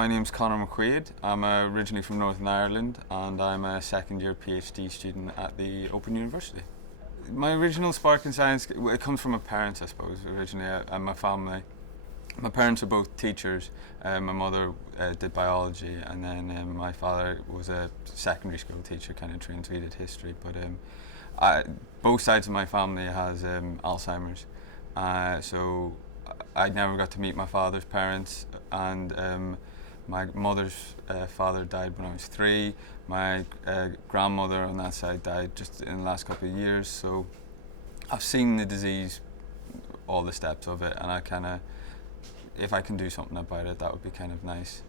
My name's Conor McQuaid. I'm originally from Northern Ireland and I'm a second year PhD student at the Open University. My original spark in science, it comes from my parents, I suppose, originally, and my family. My parents are both teachers. My mother did biology, and then my father was a secondary school teacher, kind of translated history. But both sides of my family has Alzheimer's, so I never got to meet my father's parents, and my mother's father died when I was 3. My grandmother on that side died just in the last couple of years, so I've seen the disease, all the steps of it, and I kind of, if I can do something about it, that would be kind of nice.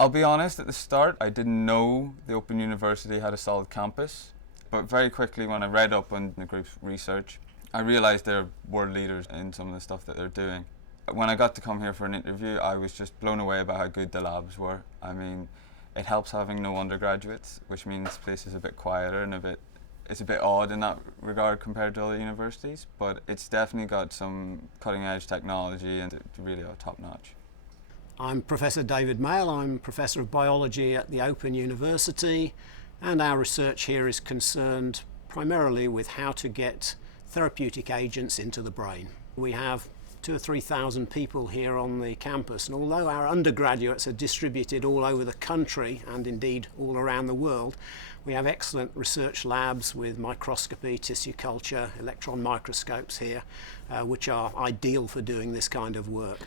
I'll be honest, at the start I didn't know the Open University had a solid campus, but very quickly when I read up on the group's research, I realised they're world leaders in some of the stuff that they're doing. When I got to come here for an interview, I was just blown away by how good the labs were. I mean, it helps having no undergraduates, which means this place is a bit quieter and it's a bit odd in that regard compared to other universities, but it's definitely got some cutting edge technology and it's really top notch. I'm Professor David Mail. I'm Professor of Biology at the Open University, and our research here is concerned primarily with how to get therapeutic agents into the brain. We have 2,000 or 3,000 people here on the campus, and although our undergraduates are distributed all over the country and indeed all around the world, we have excellent research labs with microscopy, tissue culture, electron microscopes here, which are ideal for doing this kind of work.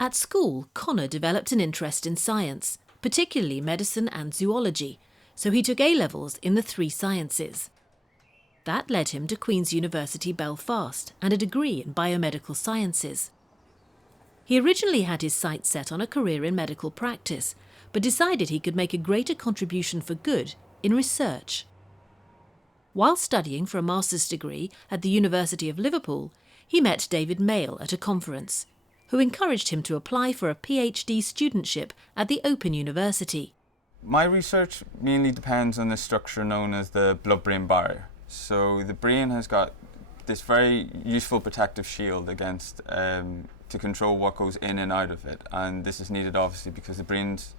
At school, Conor developed an interest in science, particularly medicine and zoology, so he took A-levels in the 3 sciences. That led him to Queen's University Belfast and a degree in biomedical sciences. He originally had his sights set on a career in medical practice, but decided he could make a greater contribution for good in research. While studying for a master's degree at the University of Liverpool, he met David Mail at a conference, who encouraged him to apply for a PhD studentship at the Open University. My research mainly depends on the structure known as the blood-brain barrier. So the brain has got this very useful protective shield against to control what goes in and out of it, and this is needed obviously because the brain's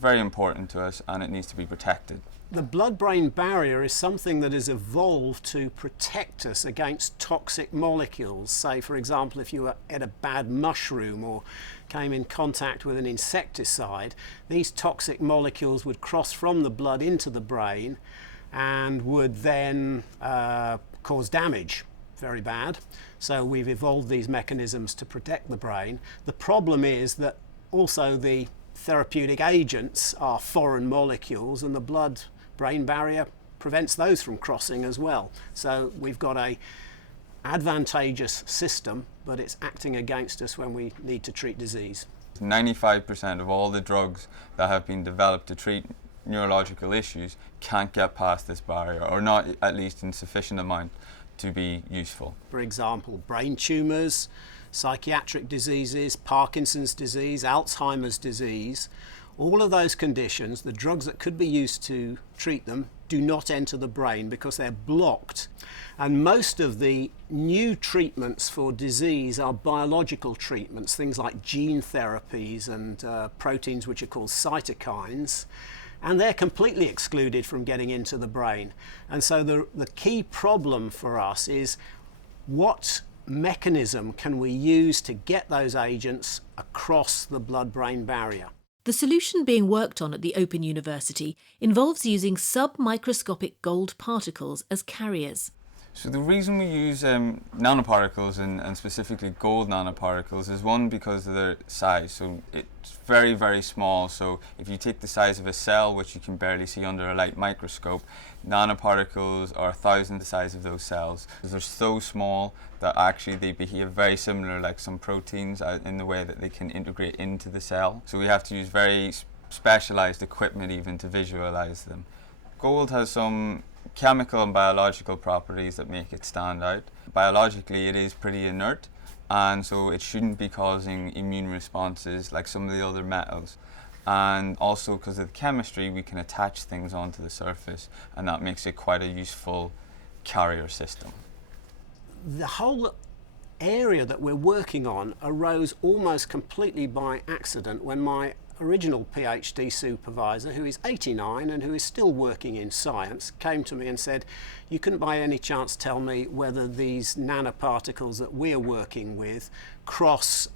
very important to us and it needs to be protected. The blood-brain barrier is something that has evolved to protect us against toxic molecules. Say, for example, if you ate a bad mushroom or came in contact with an insecticide, these toxic molecules would cross from the blood into the brain and would then cause damage, very bad. So we've evolved these mechanisms to protect the brain. The problem is that also the therapeutic agents are foreign molecules, and the blood-brain barrier prevents those from crossing as well. So we've got a advantageous system, but it's acting against us when we need to treat disease. 95% of all the drugs that have been developed to treat neurological issues can't get past this barrier, or not at least in sufficient amount to be useful. For example, brain tumours, psychiatric diseases, Parkinson's disease, Alzheimer's disease, all of those conditions, the drugs that could be used to treat them do not enter the brain because they're blocked. And most of the new treatments for disease are biological treatments, things like gene therapies and proteins which are called cytokines, and they're completely excluded from getting into the brain. And so the key problem for us is what mechanism can we use to get those agents across the blood-brain barrier? The solution being worked on at the Open University involves using submicroscopic gold particles as carriers. So the reason we use nanoparticles and specifically gold nanoparticles is one, because of their size. So it's very, very small. So if you take the size of a cell, which you can barely see under a light microscope, nanoparticles are 1,000 the size of those cells. They're so small that actually they behave very similar like some proteins in the way that they can integrate into the cell. So we have to use very specialized equipment even to visualize them. Gold has some chemical and biological properties that make it stand out. Biologically, it is pretty inert, and so it shouldn't be causing immune responses like some of the other metals. And also because of the chemistry, we can attach things onto the surface, and that makes it quite a useful carrier system. The whole area that we're working on arose almost completely by accident when my original PhD supervisor, who is 89 and who is still working in science, came to me and said, you couldn't by any chance tell me whether these nanoparticles that we're working with cross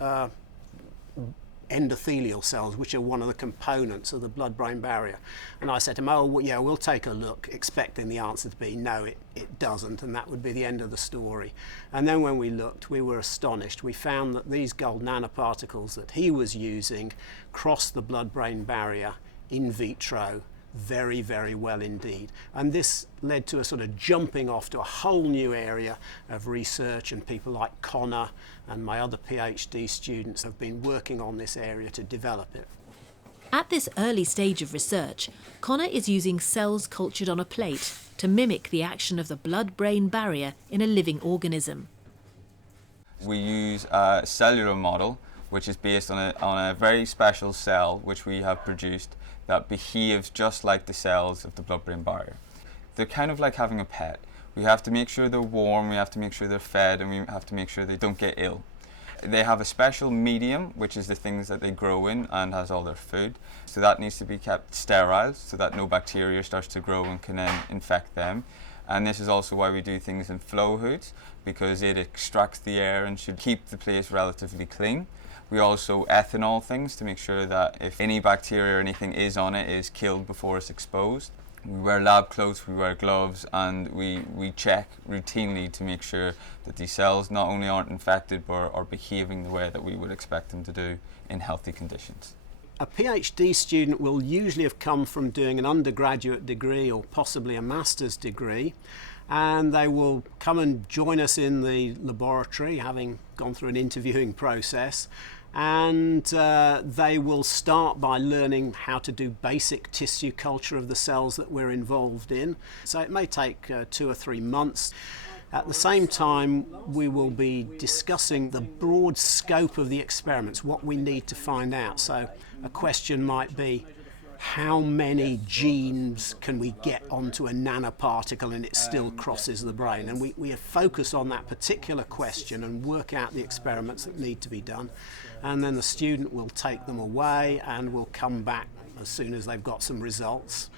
endothelial cells, which are one of the components of the blood-brain barrier. And I said to him, oh, well, yeah, we'll take a look, expecting the answer to be no, it doesn't, and that would be the end of the story. And then when we looked, we were astonished. We found that these gold nanoparticles that he was using cross the blood-brain barrier in vitro very, very well indeed. And this led to a sort of jumping off to a whole new area of research, and people like Connor and my other PhD students have been working on this area to develop it. At this early stage of research, Connor is using cells cultured on a plate to mimic the action of the blood-brain barrier in a living organism. We use a cellular model which is based on a very special cell which we have produced that behaves just like the cells of the blood-brain barrier. They're kind of like having a pet. We have to make sure they're warm, we have to make sure they're fed, and we have to make sure they don't get ill. They have a special medium, which is the things that they grow in and has all their food. So that needs to be kept sterile so that no bacteria starts to grow and can then infect them. And this is also why we do things in flow hoods, because it extracts the air and should keep the place relatively clean. We also ethanol things to make sure that if any bacteria or anything is on it, is killed before it's exposed. We wear lab clothes, we wear gloves, and we check routinely to make sure that these cells not only aren't infected but are behaving the way that we would expect them to do in healthy conditions. A PhD student will usually have come from doing an undergraduate degree or possibly a master's degree, and they will come and join us in the laboratory, having gone through an interviewing process. And they will start by learning how to do basic tissue culture of the cells that we're involved in. So it may take 2 or 3 months. At the same time, we will be discussing the broad scope of the experiments, what we need to find out. So a question might be, how many genes can we get onto a nanoparticle and it still crosses the brain? And we focus on that particular question and work out the experiments that need to be done. And then the student will take them away and will come back as soon as they've got some results.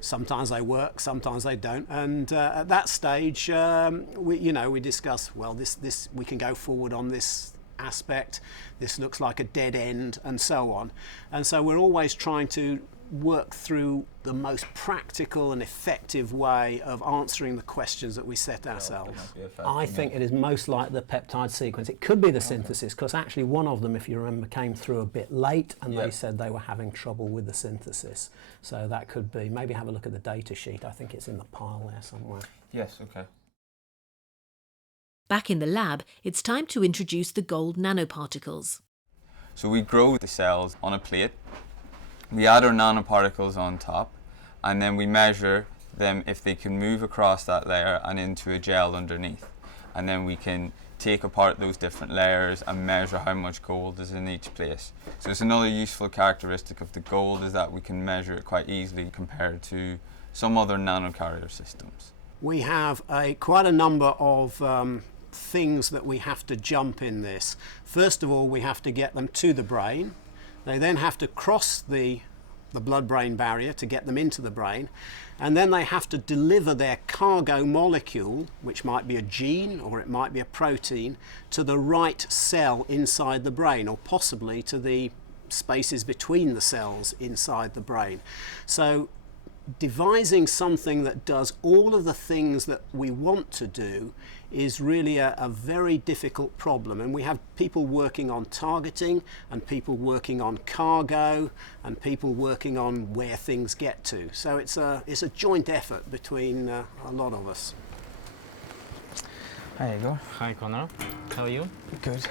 Sometimes they work, sometimes they don't. And at that stage, we discuss, well, this we can go forward on this aspect, this looks like a dead end, and so on. And so we're always trying to work through the most practical and effective way of answering the questions that we set ourselves. I think it is most like the peptide sequence. It could be the synthesis, because actually one of them, if you remember, came through a bit late and they said they were having trouble with the synthesis. So that could be, maybe have a look at the data sheet. I think it's in the pile there somewhere. Yes, okay. Back in the lab, it's time to introduce the gold nanoparticles. So we grow the cells on a plate. We add our nanoparticles on top, and then we measure them if they can move across that layer and into a gel underneath. And then we can take apart those different layers and measure how much gold is in each place. So it's another useful characteristic of the gold, is that we can measure it quite easily compared to some other nanocarrier systems. We have quite a number of things that we have to jump in this. First of all, we have to get them to the brain. They then have to cross the blood-brain barrier to get them into the brain, and then they have to deliver their cargo molecule, which might be a gene or it might be a protein, to the right cell inside the brain, or possibly to the spaces between the cells inside the brain. So devising something that does all of the things that we want to do is really a very difficult problem, and we have people working on targeting and people working on cargo and people working on where things get to. So it's a joint effort between a lot of us. Hi Igor. Hi Connor. How are you? Good.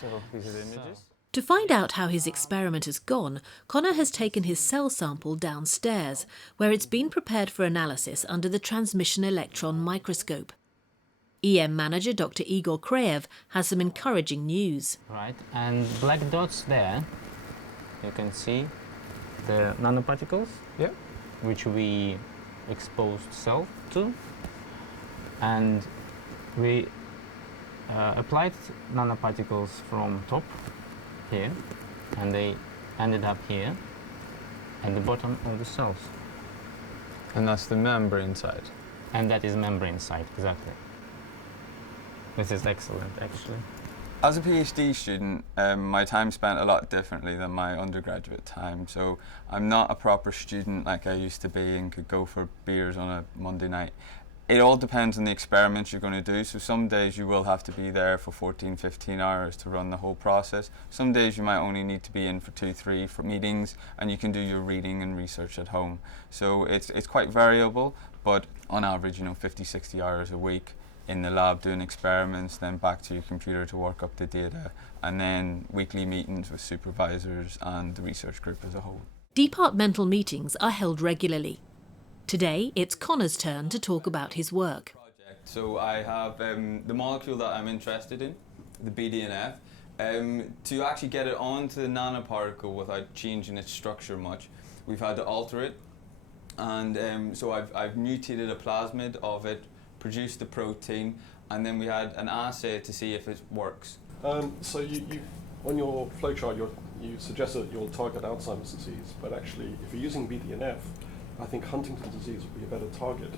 So these are the images. To find out how his experiment has gone, Connor has taken his cell sample downstairs, where it's been prepared for analysis under the transmission electron microscope. EM manager Dr. Igor Kraev has some encouraging news. Right, and black dots there, you can see the nanoparticles, which we exposed cell to, and we applied nanoparticles from top here, and they ended up here at the bottom of the cells. And that's the membrane side. And that is membrane side, exactly. This is excellent, actually. As a PhD student, my time spent a lot differently than my undergraduate time. So I'm not a proper student like I used to be and could go for beers on a Monday night. It all depends on the experiments you're going to do. So some days you will have to be there for 14, 15 hours to run the whole process. Some days you might only need to be in for 2, 3 for meetings, and you can do your reading and research at home. So it's quite variable, but on average, 50, 60 hours a week in the lab doing experiments, then back to your computer to work up the data, and then weekly meetings with supervisors and the research group as a whole. Departmental meetings are held regularly. Today, it's Connor's turn to talk about his work. So I have the molecule that I'm interested in, the BDNF. To actually get it onto the nanoparticle without changing its structure much, we've had to alter it. And so I've mutated a plasmid of it, produced the protein, and then we had an assay to see if it works. So you on your flowchart, you suggested you'll target Alzheimer's disease, but actually, if you're using BDNF, I think Huntington's disease would be a better target.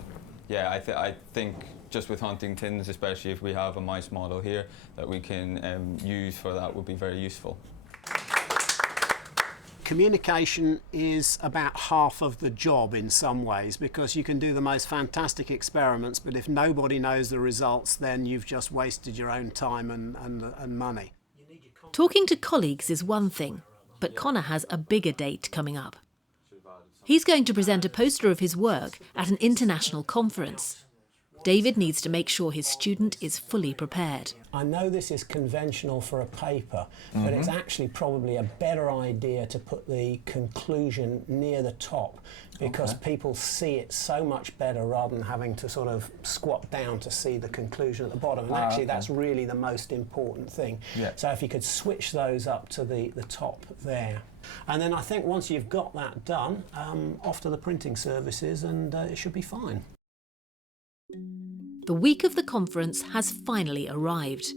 Yeah, I think just with Huntington's, especially if we have a mouse model here that we can use for that, would be very useful. Communication is about half of the job in some ways, because you can do the most fantastic experiments, but if nobody knows the results, then you've just wasted your own time and money. Talking to colleagues is one thing, but Connor has a bigger date coming up. He's going to present a poster of his work at an international conference. David needs to make sure his student is fully prepared. I know this is conventional for a paper, but it's actually probably a better idea to put the conclusion near the top, because people see it so much better rather than having to sort of squat down to see the conclusion at the bottom. And actually that's really the most important thing. Yeah. So if you could switch those up to the top there. And then I think once you've got that done, off to the printing services, and it should be fine. The week of the conference has finally arrived.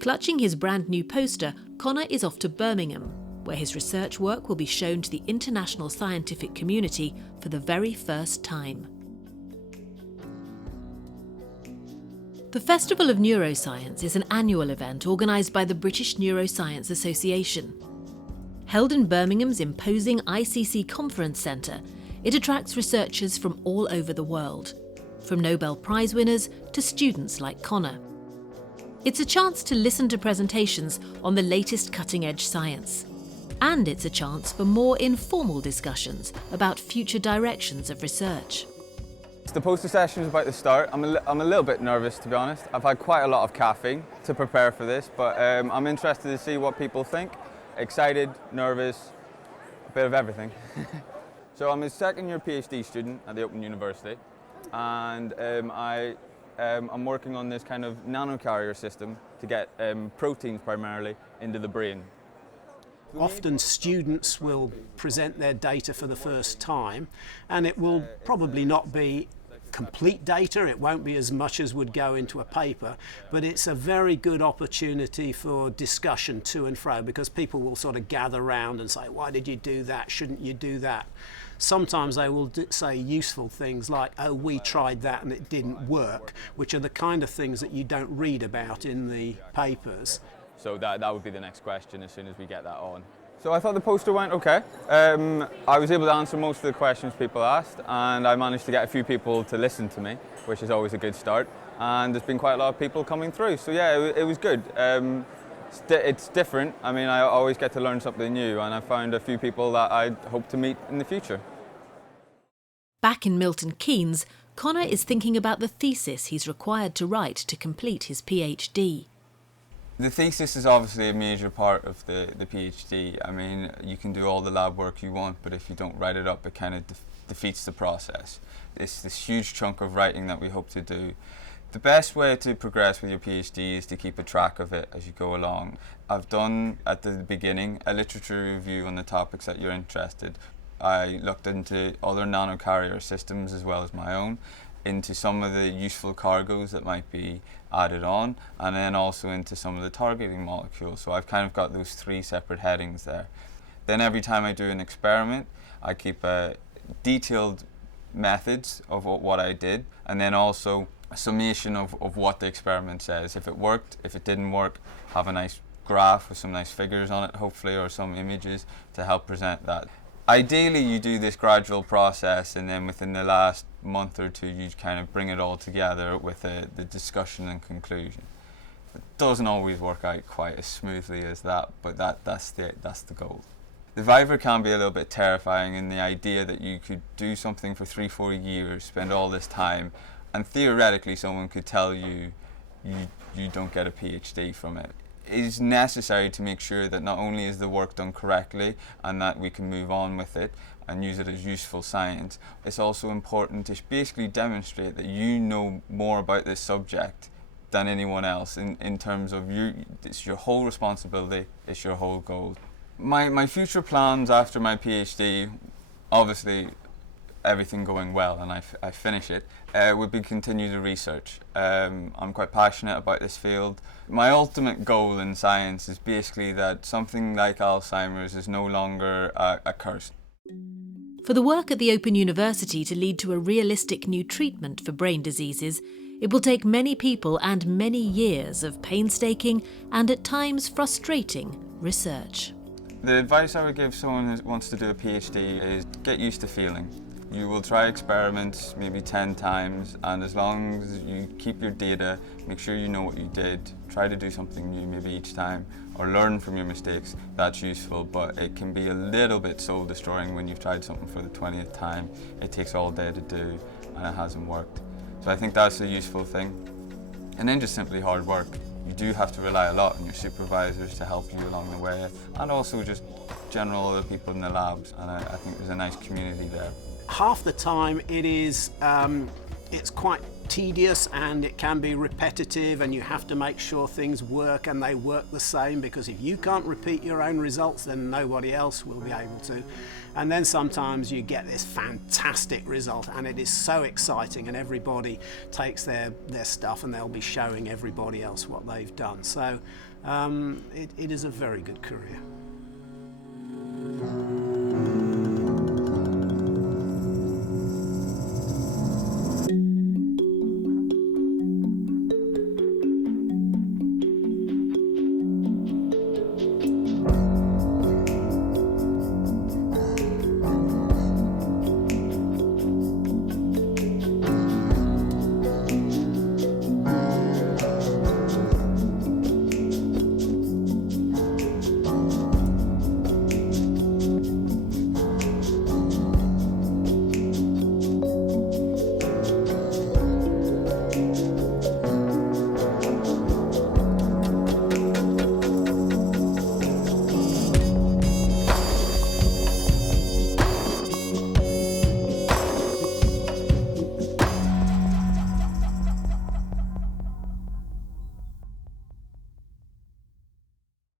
Clutching his brand new poster, Connor is off to Birmingham, where his research work will be shown to the international scientific community for the very first time. The Festival of Neuroscience is an annual event organised by the British Neuroscience Association. Held in Birmingham's imposing ICC Conference Centre, it attracts researchers from all over the world, from Nobel Prize winners to students like Connor. It's a chance to listen to presentations on the latest cutting-edge science. And it's a chance for more informal discussions about future directions of research. The poster session is about to start. I'm a little bit nervous, to be honest. I've had quite a lot of caffeine to prepare for this, but I'm interested to see what people think. Excited, nervous, a bit of everything. So I'm a second-year PhD student at the Open University, and I'm working on this kind of nanocarrier system to get proteins primarily into the brain. Often students will present their data for the first time, and it will probably not be complete data, it won't be as much as would go into a paper, but it's a very good opportunity for discussion to and fro, because people will sort of gather round and say, why did you do that, shouldn't you do that? Sometimes they will say useful things like, oh, we tried that and it didn't work, which are the kind of things that you don't read about in the papers. So that would be the next question as soon as we get that on. So I thought the poster went okay. I was able to answer most of the questions people asked, and I managed to get a few people to listen to me, which is always a good start. And there's been quite a lot of people coming through. So yeah, it was good. It's different. I mean, I always get to learn something new, and I found a few people that I hope to meet in the future. Back in Milton Keynes, Connor is thinking about the thesis he's required to write to complete his PhD. The thesis is obviously a major part of the PhD. I mean, you can do all the lab work you want, but if you don't write it up, it kind of defeats the process. It's this huge chunk of writing that we hope to do. The best way to progress with your PhD is to keep a track of it as you go along. I've done, at the beginning, a literature review on the topics that you're interested. I looked into other nanocarrier systems as well as my own, into some of the useful cargoes that might be added on, and then also into some of the targeting molecules. So I've kind of got those three separate headings there. Then every time I do an experiment, I keep detailed methods of what I did, and then also a summation of what the experiment says. If it worked, if it didn't work, have a nice graph with some nice figures on it, hopefully, or some images to help present that. Ideally, you do this gradual process, and then within the last month or two, you kind of bring it all together with the discussion and conclusion. It doesn't always work out quite as smoothly as that, but that's the goal. The Viva can be a little bit terrifying in the idea that you could do something for 3-4 years, spend all this time, and theoretically someone could tell you you don't get a PhD from it. It is necessary to make sure that not only is the work done correctly and that we can move on with it and use it as useful science, it's also important to basically demonstrate that you know more about this subject than anyone else in terms of it's your whole responsibility, it's your whole goal. My future plans after my PhD, obviously everything going well and I finish it, would be continue the research. I'm quite passionate about this field. My ultimate goal in science is basically that something like Alzheimer's is no longer a curse. For the work at the Open University to lead to a realistic new treatment for brain diseases, it will take many people and many years of painstaking and at times frustrating research. The advice I would give someone who wants to do a PhD is get used to failing. You will try experiments maybe 10 times, and as long as you keep your data, make sure you know what you did, try to do something new maybe each time, or learn from your mistakes, that's useful, but it can be a little bit soul destroying when you've tried something for the 20th time. It takes all day to do, and it hasn't worked. So I think that's a useful thing. And then just simply hard work. You do have to rely a lot on your supervisors to help you along the way, and also just general other people in the labs, and I think there's a nice community there. Half the time it is it's quite tedious and it can be repetitive, and you have to make sure things work and they work the same, because if you can't repeat your own results, then nobody else will be able to. And then sometimes you get this fantastic result and it is so exciting, and everybody takes their stuff and they'll be showing everybody else what they've done. So it is a very good career.